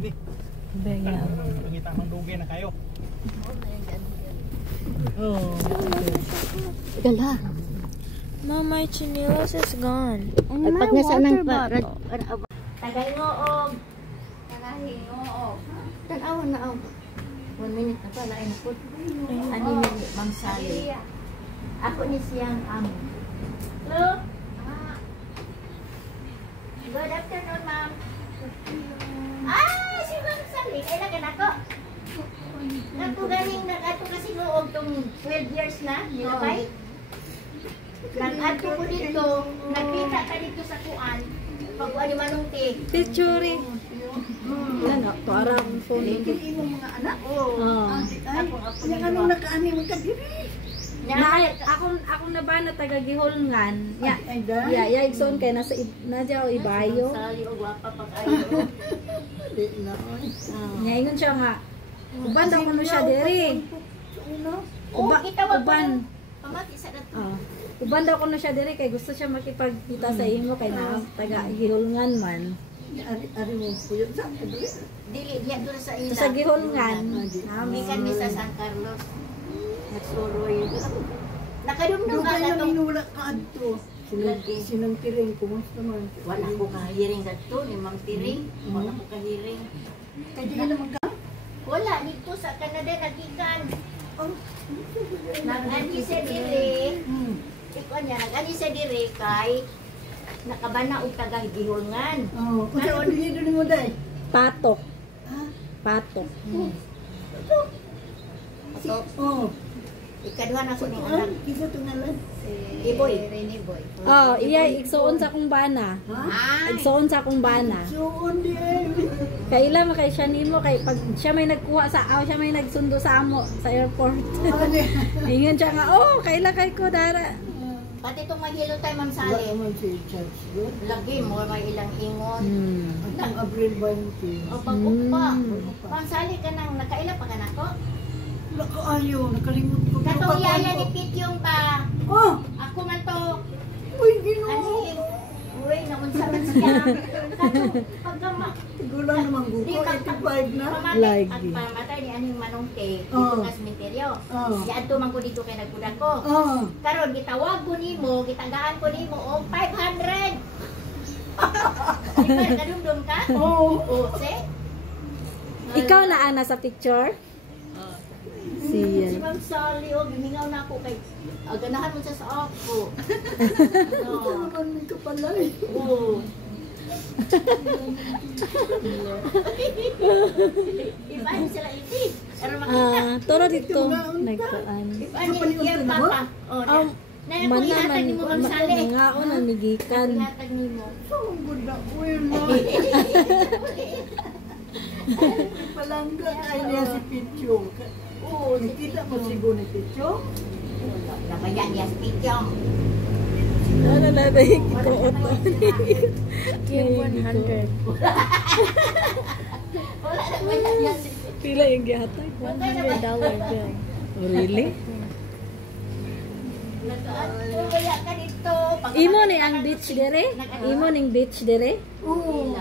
ni. Bega. Pangita mang dugi na kayo. Oh. Gala. Mom, my chinelas is gone. Ay, pag nasa nang Tagahingoog. Tagahingoog. Tanawan na ako. 1 minute na pala ay napod. Ano ni Ma'am Sally? Ako ni siyang amo. Hello? Good afternoon, ma'am. Si Ma'am Sally. Kailan ka na ko? Nato galing nag-ato kasi noong tong 12 years na, nilabay. Nag-ato ko dito, nakita ka dito sa kuan. Pag-uwan ni Manungti. Picture. Yan ako, parang phone. Hindi mo mga anak. Oo. Yung ano nakaani mo ka diri. Ako na ba na taga-gihulngan? Ya, igsoon kay nasa nadya o ibayo. Sali o guwapa pag-ayo. Nya ingon siya nga. Uban daw kuno siya diri. Uban. Pamati sa dato. Uban daw kuno siya diri kay gusto siya makipagkita sa imo kay na taga-gihulngan man. Ari mo puyo sa diri. Dili diya doon sa ila. Sa gihulngan. Gikan mi sa San Carlos. Nagsuroy. Nakadumdum ka na tong Wala ka adto. Sinang tiring kumusta man? wala ko kahiring gadto ni Ma'am Tiring. Wala ko kahiring. Kay di na magka. Wala dito sa Canada nagikan. Nag-ani sa diri. Ikaw niya, nag-ani sa diri kay nakabana og taga-gihulngan. Kasi apelyido ni mo day. Patok. Patok. Ikaduha na ko ni anak. Kisa tungalan. Iboy. Rene Boy. Iya igsoon sa akong bana. Igsoon sa akong bana. Suon di ay. Kaila makay siya nimo kay pag siya may nagkuha sa siya may nagsundo sa amo sa airport. Ingon siya nga, kaila kay ko dara. Pati itong maghilo tayo, Ma'am Sally. Naman si Charles. Lagi mo, may ilang ingon. Ang Abril 20. O pag-upa. Ma'am Sally ka nang nakaila pa ka na ko? Nakaayo, nakalimot ko. Katong yaya ni Pityong ba? Ako man to. Uy, ginoo. Uy, naunsa man siya. Katong pagkama. Gulang naman guko, 85 na. Lagi. At pamatay ni Aning Manungke. Dito nga sementeryo. Yaan to man ko dito kay nagkuda ko. Karon gitawag ko nimo, gitagaan ko nimo og 500. Di ba nagdumdum ka? Oo. Se? Ikaw na ana sa picture? Si Ma'am Sally, gimingaw na ako kay ganahan mo siya sa ako. Ito naman may kapalay. Oo. Iban sila iti. Pero makita. Toro dito. Nagkaan. Iban niya papa. Naya ko ihatag ni mo Ma'am Sally. Nangaon na migikan. Ihatag ni mo. Sungod na, uy, ma. Palangga tayo niya si Pityong. Oo. Nakita mo siguro ni Pityong? Nabayan niya si Pityong. Ano na dahil ikuot na. Give 100. Wala nabayan niya si Pityong. Pila yung gihatag? $100 bill. Oh, really? Kaya ka dito. Imo ni ang beach dire? Imo ning beach dire? Oo.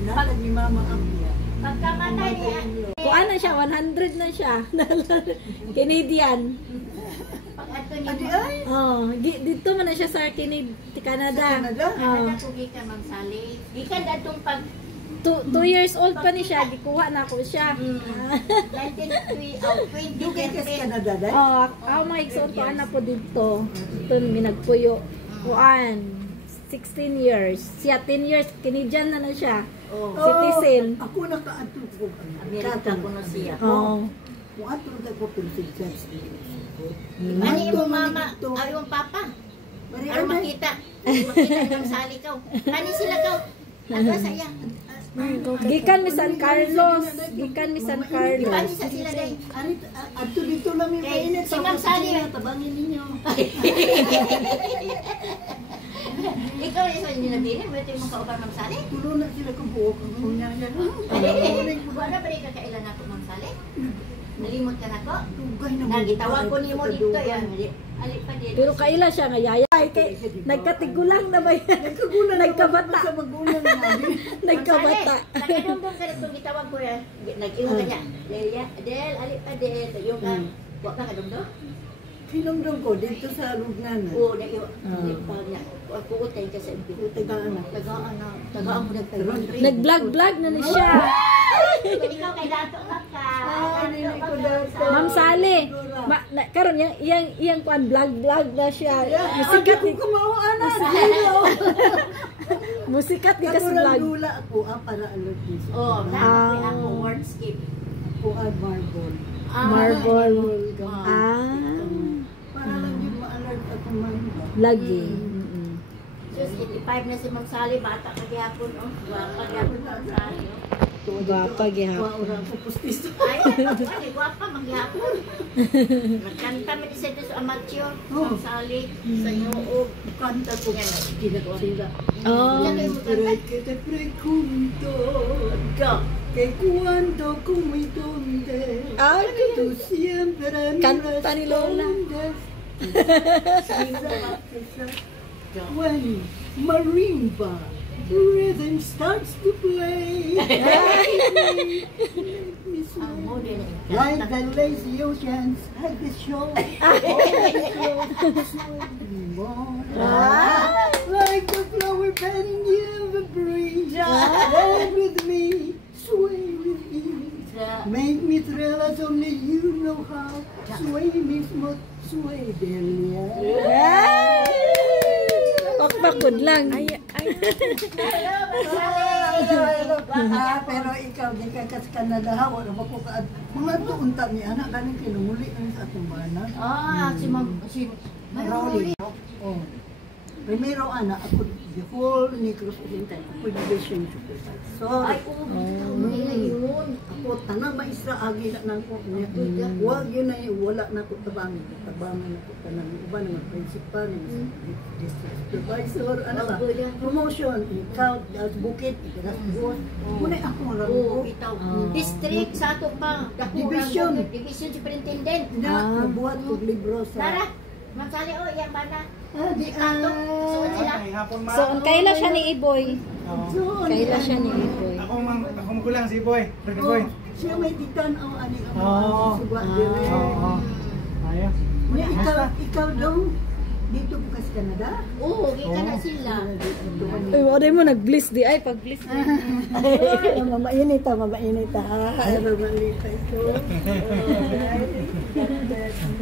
Inalag ni Mama Ambia. Pagkamatay niya. Kuan na siya, 100 na siya. Canadian. Pag-ato niya. Adi ay? Dito man na siya sa Canada. Canada? Ako gikan Ma'am Sally. Gikan datong pag 2 years old pa ni siya, gikuha na ko siya. 2020. Dugay ka sa Canada day? Ako mga igsoon ko na po dito. Ito, minagpuyo. Kuan, 16 years. Siya 10 years, Canadian na siya. Citizen. Ako naka-ato ko. Amerika ko na siya. Kung ato na ko Pilsen Church. Ani mo mama, ay yung papa. Ano makita? Makita ng Sally ka. Kani sila ka. Ano sa iya? Gikan mi San Carlos. Gikan mi San Carlos. Panisa sila day. Ato dito lang yung mainit. Si Ma'am Sally. Tabangin ninyo. Ikaw isa hindi nabihin. Wala yung mga kauban Ma'am Sally. Tulo na sila kung buhok. Ang punya niya. Wala ba rin kakailan ako Ma'am Sally? Nalimot ka na ko? Tugay na mo. Nagitawag ko niyo dito yan. Ali pa din. Pero kaila siya nga yaya. Nagkatigulang na ba yan? Nagkagulan na Nagkabata. sa magulang na. Nagkabata. Nakadumdum ka na itong gitawag ko yan. Nag-iwan ka niya. Lelia, Del, alip pa Del. Yung ka. Huwag ka kadumdum? Kinumdum ko dito sa lugnan. Oo, nag-iwan. Nagpag niya. Puutay ka sa ibig. Tagaan na. Tagaan mo nagtagaan. Nag-vlog-vlog na na siya. Ikaw kay Dato ka. Ma'am Sally, karon yang kuan vlog na siya. Musikat Ako kumawaan na. Zero. musikat di ka sa Katurang vlog. lula ako, para alert niya. Oo, nakoy ako wordscape. Ako ay marble. Marble. Para lang yung ma-alert ako marble. Lagi. Sus, 85 na si Ma'am Sally, bata kagihapon, oh. Bata kagihapon Ma'am Sally, oh. Gwapa gihapon. Waura ko pustiso. Ay, ay, guwapa, maghihapon. Nagkanta mo di sa amateur, Ma'am Sally, sa Yoog. Kanta ko. Sila. Oh. Que te pregunto que cuando como y dónde Ay, tú siempre me Kanta ni Lola. respondes. When marimba rhythm starts to play, Ang model, like the lazy oceans at the shore, like the flower bending in the breeze, walk with me, sway with ease, make me thrill as only you know how, sway me smooth, sway delia. Pakpakod lang. Pero ikaw, di ka kas Canada, wala ba ko ka, mga tuunta ni anak, galing kinumuli na sa atong bana. si Ma'am, si Rolly. Oh. Primero, anak, ako, the whole Negros Oriental, ako division supervisor. Ay, nila yun. Ako, tanang maisra, agi na ko. Huwag yun na yun, wala na ko tabangan. Tabangan na ko tanang iba ng principal, district supervisor, ano ba? Promotion, ikaw, bukit, ikaw, boss. Muna ako lang Oo, ko. bitaw. District sa ato pa. Division. Division superintendent. Na, nabuhat ko libro sa... Tara, Ma'am Sally, oh, yan bana. Di Ato, suot sila. Ay, hapon ma. So, kaila siya ni Iboy. Oo. Kaila siya ni Iboy. Ako magulang si Boy. Ricky Boy. Siya may titan ang ani ang Oo. sugat Oo. dire. Oo. Ayos. Ikaw dong dito po sa Canada? Oo, kita na sila. Ay, wala mo nag-bliss di ay pag-bliss. Mamainit ha, mamainit ha. Ay, mamainit ha ito.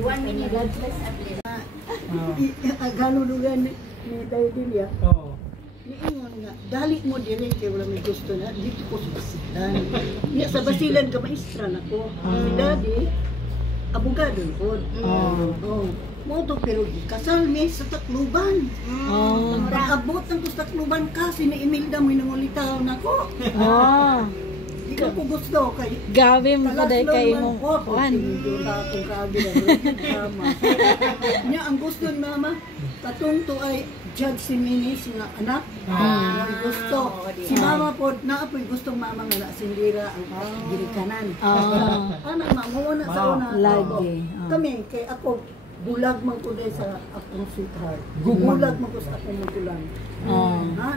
1 minute, God bless at least. Gano'n lugan ni Daidilia. Oo. Niingon nga, dali mo din kay wala may gusto na, dito ko sa Basilan. Sa Basilan ka, maestra na ko. Si Daddy, abogado ko. Oo. Moto pero kasal may sa Tacloban. Pag-abot ng sa Tacloban kasi na Imelda mo nangulitaw na ko. Di ko gusto kay Gabi mo pa dahil kay mong kuhan. Niya ang gusto ni mama, katong to ay Judge Siminis nga anak. Ang gusto. Si mama po, naapoy gustong mama nga sindira ang girikanan. Anak mamuha na sa una. Lagi. Kami, kay ako, bulag man ko dahil sa akong sweetheart. Bulag man ko sa akong magulang.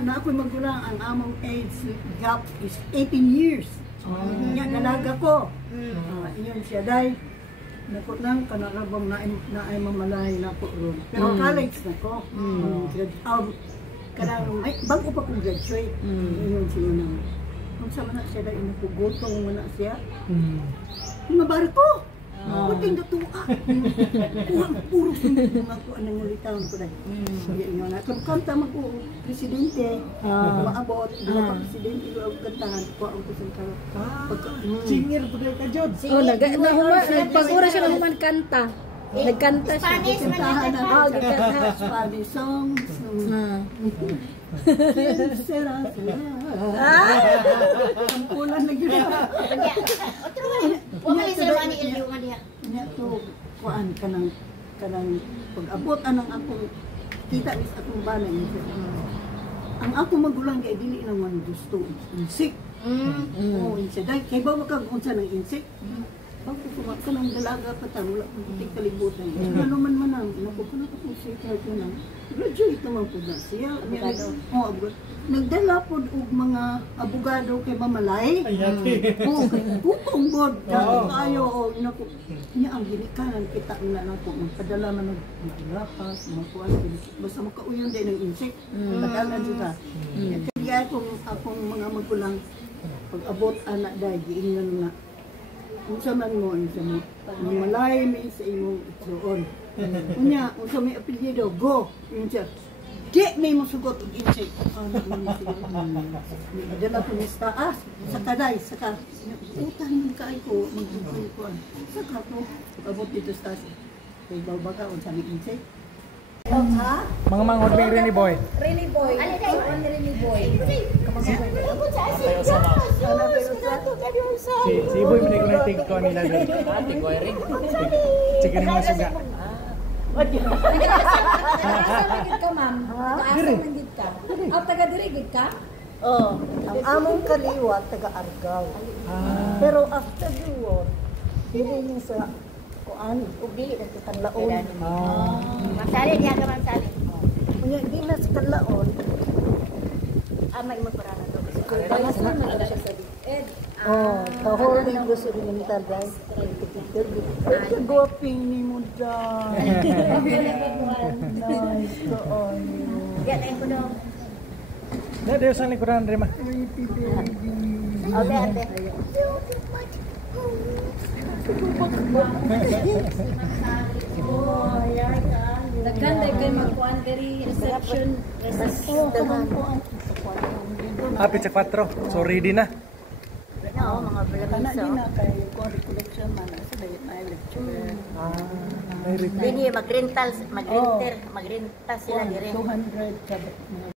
Na ako'y magulang, ang among age gap is 18 years. Nga dalaga ko. Iyon siya, dahil nakot lang, kanarabang na ay mamalay na po ron. Pero college na ko. Ay, bago pa kong graduate. Iyon siya na. Kung sama na siya, dahil napugotong mo na siya. Mabar ko! Kuting datuwa. Puro mga ko anong ulitaw ko dahil. Iyon na. Kanta mo ko, presidente, maabot, mga presidente ko ang kantahan ko ang kusang Singer po ka, Jod. Nagpag-ura siya naman kanta. Nagkanta siya. Spanish man yan. gikanta Spanish songs. Sera. Ang kulang na yun. Otro man. Umay sa mga ni Elio nga diha. Niya to, kuan kanang pag-abot anang akong kita is akong banay. Ang akong magulang kay dili lang man gusto insik. Oo, insik. Dahil kay ba makag-unsa ng insik? pagkukuha ka ng dalaga pa ta, wala kang putik kalibutan. Ano man manang, nakukuha ka po siya ka nang graduate naman po na siya. Nagdala po og mga abogado kay Mamalay. Ay, ate. Oo, kay putong bod. Oo. Kayo, naku, niya ang ginikanan kita na lang po. Nagpadala man ng lapas, mga kuwan. Basta makauyon din ng insect. Tagalan sila. Kaya akong mga magulang, pag-abot anak dahil, giingnan na. Unsa man mo, Mamalay may sa imong itsuon. Unya, unsa may apelyido, go. Yun siya. Di may masugot og insect. Dala ko ni taas, sa kaday, saka utang ng kaay ko, magduduloy ko. Saka ko, abot dito sa taas. Kay babaga, unsa may insect. Ha? Mga manghod may rin ni boy. Really boy. Ano day? Really boy. Si Iboy mo na ko na tig ko nila doon. Sige ni masuga. Taga-asa ka, ma'am. Taga-asa man ka. Taga-dirigid ka? Oh, ang among kaliwa taga-Argao. Pero after the war, hindi niya sa kuan, ubi na sa Kanlaon. Masali diya ka masali. Unya di na sa Kanlaon. Amay mo para na to. Taga-asa man siya sa Ed. Oh, kaholing ko sa mental guys. Ito goping ni mo da. Nice to on you. Diyan ay ko do. Na Dios ang likuran rin ma. Ate ate. Nagkanda kay magkuan very reception. Apit sa 4. So ready na. No, mga Kana balabiso. din na kay kuan recollection man sa dayat na lecture. May ready. Dini mag-rental sila dire. 200 sa mga